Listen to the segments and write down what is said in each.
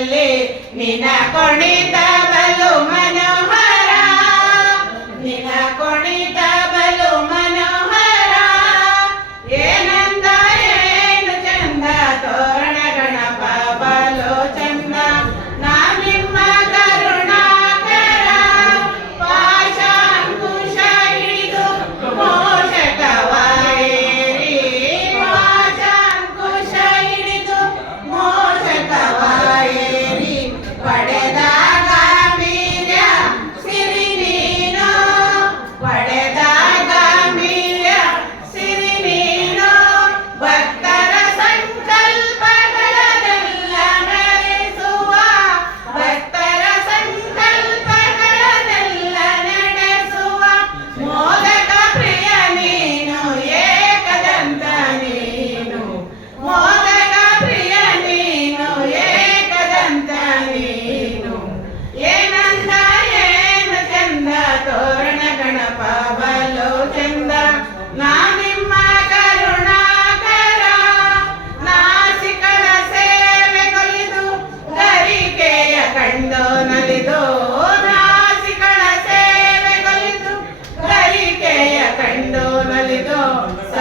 ನಲ್ಲಿ ನಿನ ಕೊಣಿತ ಬಲು ಮನೋಹರ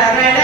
Carrera.